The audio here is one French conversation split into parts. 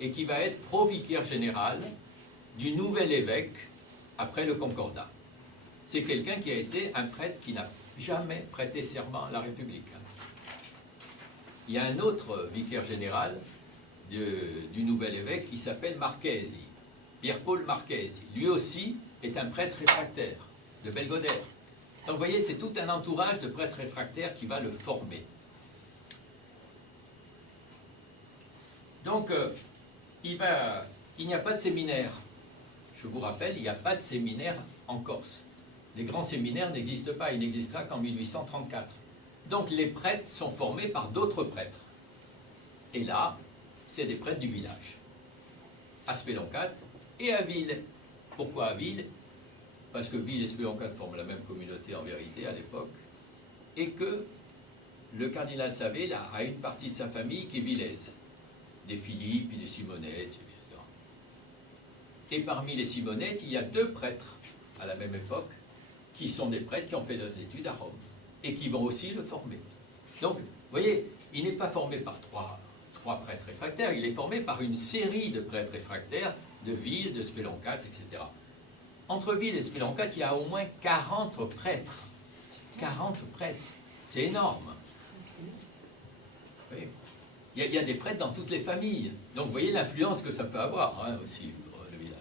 et qui va être pro-vicaire général du nouvel évêque après le Concordat. C'est quelqu'un qui a été un prêtre qui n'a jamais prêté serment à la République. Il y a un autre vicaire général du nouvel évêque qui s'appelle Marchesi, Pierre-Paul Marchesi. Lui aussi est un prêtre réfractaire de Belgodère. Donc vous voyez, c'est tout un entourage de prêtres réfractaires qui va le former. Donc, il n'y a pas de séminaire. Je vous rappelle, il n'y a pas de séminaire en Corse. Les grands séminaires n'existent pas, il n'existera qu'en 1834. Donc les prêtres sont formés par d'autres prêtres. Et là, c'est des prêtres du village. À Speloncat et à Ville. Pourquoi à Ville? Parce que Ville et Speloncat forment la même communauté en vérité à l'époque. Et que le cardinal Savelle a une partie de sa famille qui est villaise. Des Philippe, des Simonettes, etc. Et parmi les Simonettes, il y a 2 prêtres à la même époque qui sont des prêtres qui ont fait leurs études à Rome et qui vont aussi le former. Donc, vous voyez, il n'est pas formé par trois prêtres réfractaires, il est formé par une série de prêtres réfractaires de Ville, de Speloncat, etc. Entre Ville et Speloncat, il y a au moins 40 prêtres. 40 prêtres, c'est énorme. Oui. Il y a des prêtres dans toutes les familles. Donc, vous voyez l'influence que ça peut avoir, hein, aussi, le village.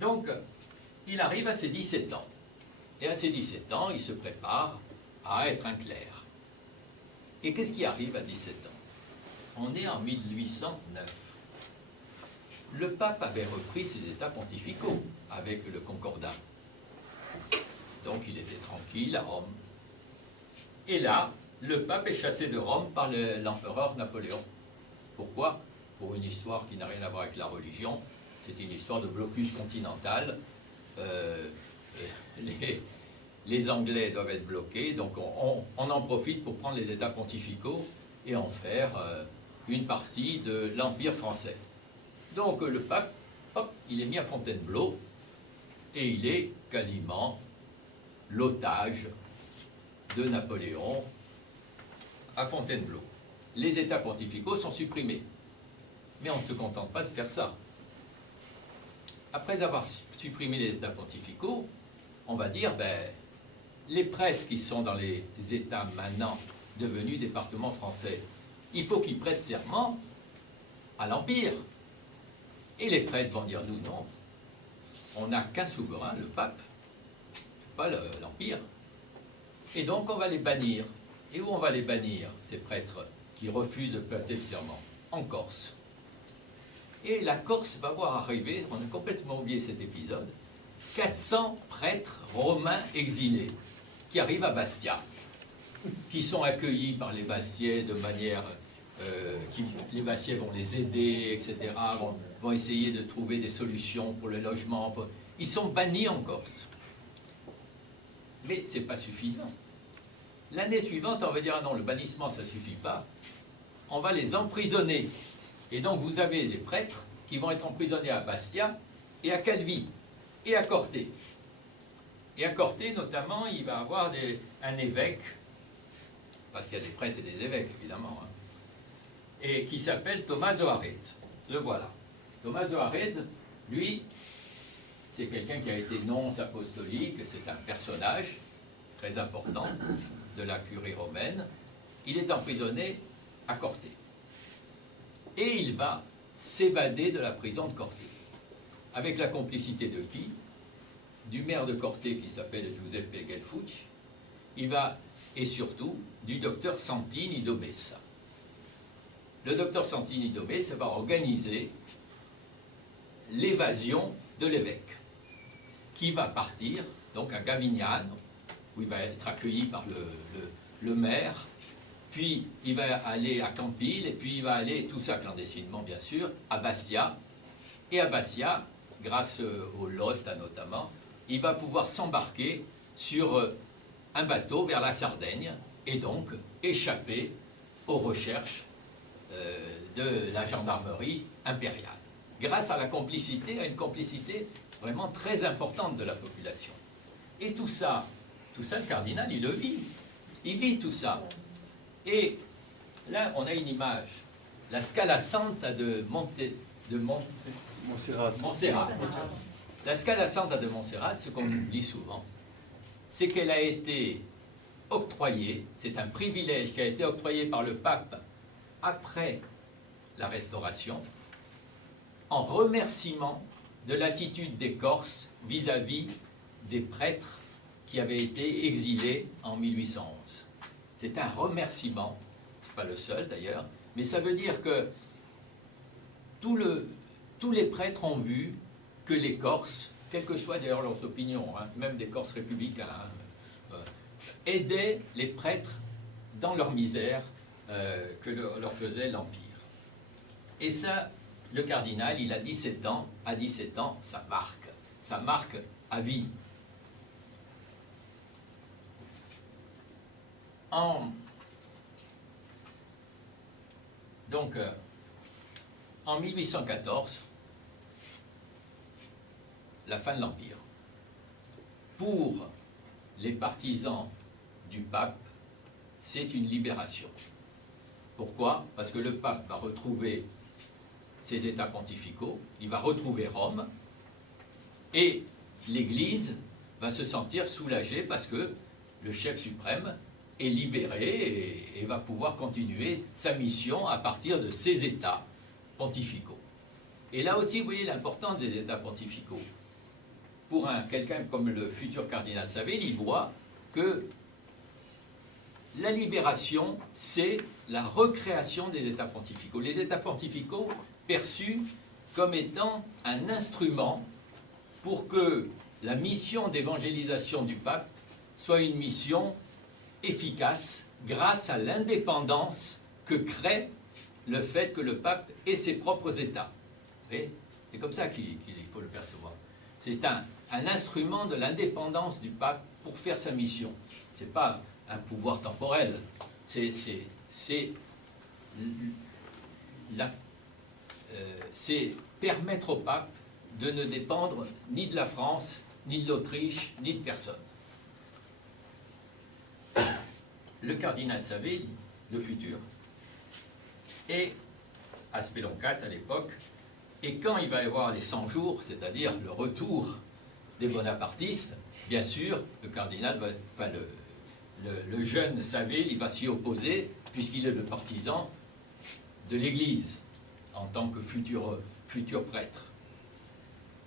Donc, il arrive à ses 17 ans. Et à ses 17 ans, il se prépare à être un clerc. Et qu'est-ce qui arrive à 17 ans? On est en 1809. Le pape avait repris ses états pontificaux avec le Concordat. Donc il était tranquille à Rome. Et là, le pape est chassé de Rome par l'empereur Napoléon. Pourquoi? Pour une histoire qui n'a rien à voir avec la religion. C'est une histoire de blocus continental. Les Anglais doivent être bloqués, donc on en profite pour prendre les états pontificaux et en faire une partie de l'Empire français. Donc le pape, hop, il est mis à Fontainebleau et il est quasiment l'otage de Napoléon à Fontainebleau. Les états pontificaux sont supprimés, mais on ne se contente pas de faire ça. Après avoir supprimé les états pontificaux, on va dire, les prêtres qui sont dans les États maintenant devenus départements français, il faut qu'ils prêtent serment à l'Empire. Et les prêtres vont dire, nous, non, on n'a qu'un souverain, le pape, pas l'Empire. Et donc, on va les bannir. Et où on va les bannir, ces prêtres qui refusent de prêter serment? En Corse. Et la Corse va voir arriver, on a complètement oublié cet épisode, 400 prêtres romains exilés qui arrivent à Bastia, qui sont accueillis par les Bastiais de manière... les Bastiais vont les aider, etc., vont essayer de trouver des solutions pour le logement. Ils sont bannis en Corse. Mais ce n'est pas suffisant. L'année suivante, on va dire, ah non, le bannissement, ça ne suffit pas. On va les emprisonner. Et donc, vous avez des prêtres qui vont être emprisonnés à Bastia et à Calvi et à Corté. Et à Corté, notamment, il va y avoir un évêque, parce qu'il y a des prêtres et des évêques, évidemment, hein, et qui s'appelle Tommaso Arez. Le voilà. Tommaso Arez, lui, c'est quelqu'un qui a été nonce apostolique, c'est un personnage très important de la curie romaine. Il est emprisonné à Corté. Et il va s'évader de la prison de Corté. Avec la complicité de qui? Du maire de Corté qui s'appelle Giuseppe Gelfucci, et surtout du docteur Santini d'Omessa. Le docteur Santini d'Omessa va organiser l'évasion de l'évêque, qui va partir donc à Gavignano, où il va être accueilli par le maire, puis il va aller à Campile, et puis il va aller, tout ça clandestinement bien sûr, à Bastia. Et à Bastia, grâce au Lot notamment, il va pouvoir s'embarquer sur un bateau vers la Sardaigne, et donc échapper aux recherches de la gendarmerie impériale. Grâce à une complicité vraiment très importante de la population. Et tout ça, le cardinal, il le vit. Il vit tout ça. Et là, on a une image la Scala Santa de Montserrat. La Scala Santa de Montserrat, ce qu'on oublie souvent, c'est qu'elle a été octroyée, c'est un privilège qui a été octroyé par le pape après la Restauration, en remerciement de l'attitude des Corses vis-à-vis des prêtres qui avaient été exilés en 1811. C'est un remerciement, ce n'est pas le seul d'ailleurs, mais ça veut dire que tous les prêtres ont vu que les Corses, quelles que soient d'ailleurs leurs opinions, hein, même des Corses républicains, aidaient les prêtres dans leur misère que leur faisait l'Empire. Et ça, le cardinal, il a 17 ans, à 17 ans, ça marque à vie. Donc, en 1814, la fin de l'Empire. Pour les partisans du pape, c'est une libération. Pourquoi? Parce que le pape va retrouver ses états pontificaux, il va retrouver Rome, et l'Église va se sentir soulagée parce que le chef suprême est libéré et va pouvoir continuer sa mission à partir de ses états pontificaux. Et là aussi, vous voyez l'importance des états pontificaux. Pour quelqu'un comme le futur cardinal Savelle, il voit que la libération, c'est la recréation des états pontificaux. Les états pontificaux perçus comme étant un instrument pour que la mission d'évangélisation du pape soit une mission efficace grâce à l'indépendance que crée le fait que le pape ait ses propres états. C'est comme ça qu'il faut le percevoir. C'est un instrument de l'indépendance du pape pour faire sa mission. Ce n'est pas un pouvoir temporel. C'est permettre au pape de ne dépendre ni de la France, ni de l'Autriche, ni de personne. Le cardinal Savelle, le futur, est à Speloncat à l'époque, et quand il va y avoir les 100 jours, c'est-à-dire le retour des bonapartistes, bien sûr, le cardinal, le jeune Savelle, il va s'y opposer, puisqu'il est le partisan de l'Église, en tant que futur prêtre.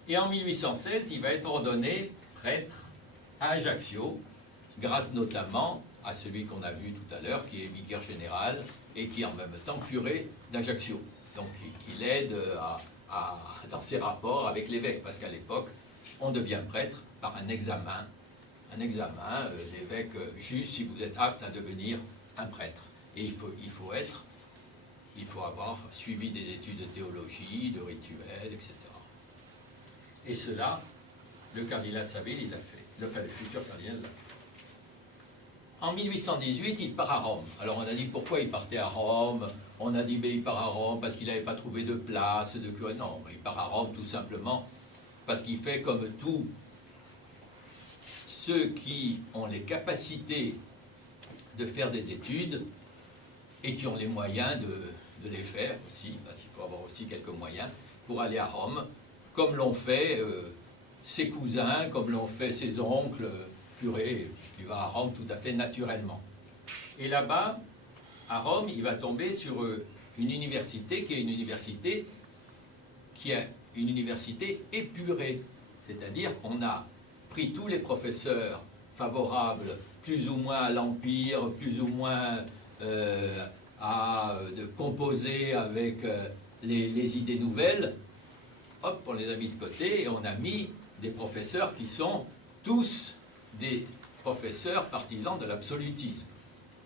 Et en 1816, il va être ordonné prêtre à Ajaccio, grâce notamment à celui qu'on a vu tout à l'heure, qui est vicaire général et qui est en même temps curé d'Ajaccio. Donc qui l'aide dans ses rapports avec l'évêque, parce qu'à l'époque, on devient prêtre par un examen. L'évêque juge si vous êtes apte à devenir un prêtre. Et il faut avoir suivi des études de théologie, de rituels, etc. Et cela, le cardinal Savelle, il l'a fait. Le futur cardinal l'a fait. En 1818, il part à Rome. Alors on a dit pourquoi il partait à Rome. On a dit mais il part à Rome parce qu'il n'avait pas trouvé de place, de curé. Non, il part à Rome tout simplement parce qu'il fait comme tous ceux qui ont les capacités de faire des études et qui ont les moyens de les faire aussi, parce qu'il faut avoir aussi quelques moyens pour aller à Rome, comme l'ont fait ses cousins, comme l'ont fait ses oncles, curé qui va à Rome tout à fait naturellement. Et là-bas, à Rome, il va tomber sur une université qui est une université épurée. C'est-à-dire qu'on a pris tous les professeurs favorables plus ou moins à l'Empire, plus ou moins de composer avec les idées nouvelles. Hop, on les a mis de côté et on a mis des professeurs qui sont tous des professeurs partisans de l'absolutisme,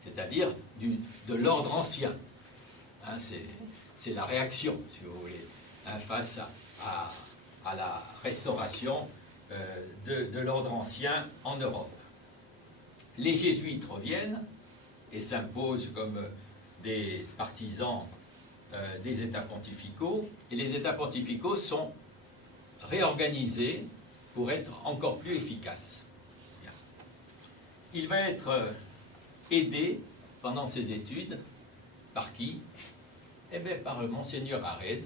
c'est-à-dire de l'ordre ancien. Hein, c'est la réaction, si vous voulez, hein, face à la restauration de l'ordre ancien en Europe. Les jésuites reviennent et s'imposent comme des partisans des États pontificaux, et les États pontificaux sont réorganisés pour être encore plus efficaces. Il va être aidé pendant ses études par qui? Eh bien, par Monseigneur Arez,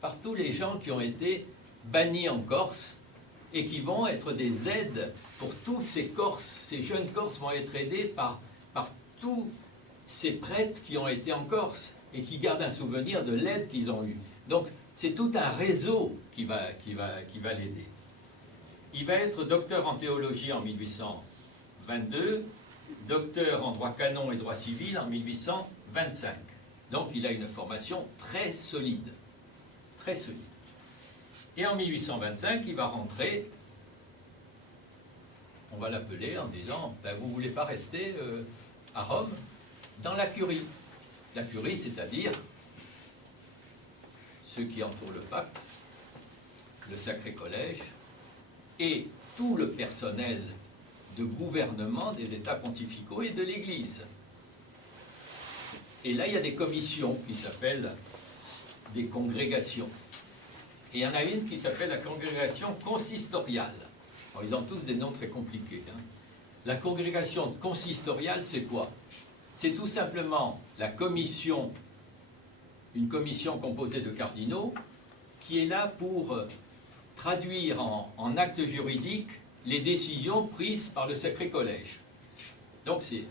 par tous les gens qui ont été bannis en Corse et qui vont être des aides pour tous ces Corses. Ces jeunes Corses vont être aidés par tous ces prêtres qui ont été en Corse et qui gardent un souvenir de l'aide qu'ils ont eue. Donc, c'est tout un réseau qui va l'aider. Il va être docteur en théologie en 1822, docteur en droit canon et droit civil en 1825. Donc, il a une formation très solide. Très solide. Et en 1825, il va rentrer, on va l'appeler en disant, ben, vous ne voulez pas rester à Rome, dans la curie. La curie, c'est-à-dire ceux qui entourent le pape, le Sacré Collège, et tout le personnel de gouvernement des États pontificaux et de l'Église. Et là, il y a des commissions qui s'appellent des congrégations. Et il y en a une qui s'appelle la congrégation consistoriale. Alors, ils ont tous des noms très compliqués. Hein. La congrégation consistoriale, c'est quoi? C'est tout simplement la commission, une commission composée de cardinaux, qui est là pour traduire en actes juridiques les décisions prises par le Sacré Collège. Donc c'est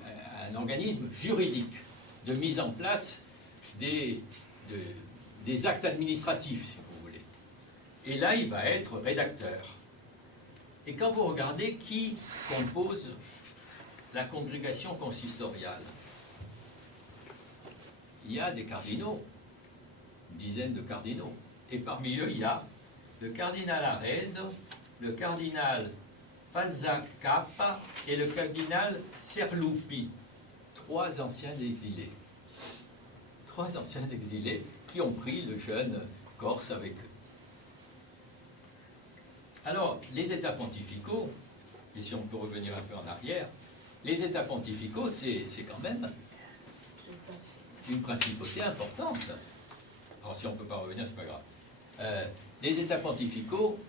un organisme juridique de mise en place des actes administratifs, si vous voulez. Et là, il va être rédacteur. Et quand vous regardez qui compose la congrégation consistoriale, il y a des cardinaux, une dizaine de cardinaux. Et parmi eux, il y a le cardinal Arez, le cardinal Falzacappa et le cardinal Serlupi, trois anciens exilés. Trois anciens exilés qui ont pris le jeune Corse avec eux. Alors, les États pontificaux, et si on peut revenir un peu en arrière, les États pontificaux, c'est quand même une principauté importante. Alors, si on ne peut pas revenir, c'est pas grave. Les États pontificaux,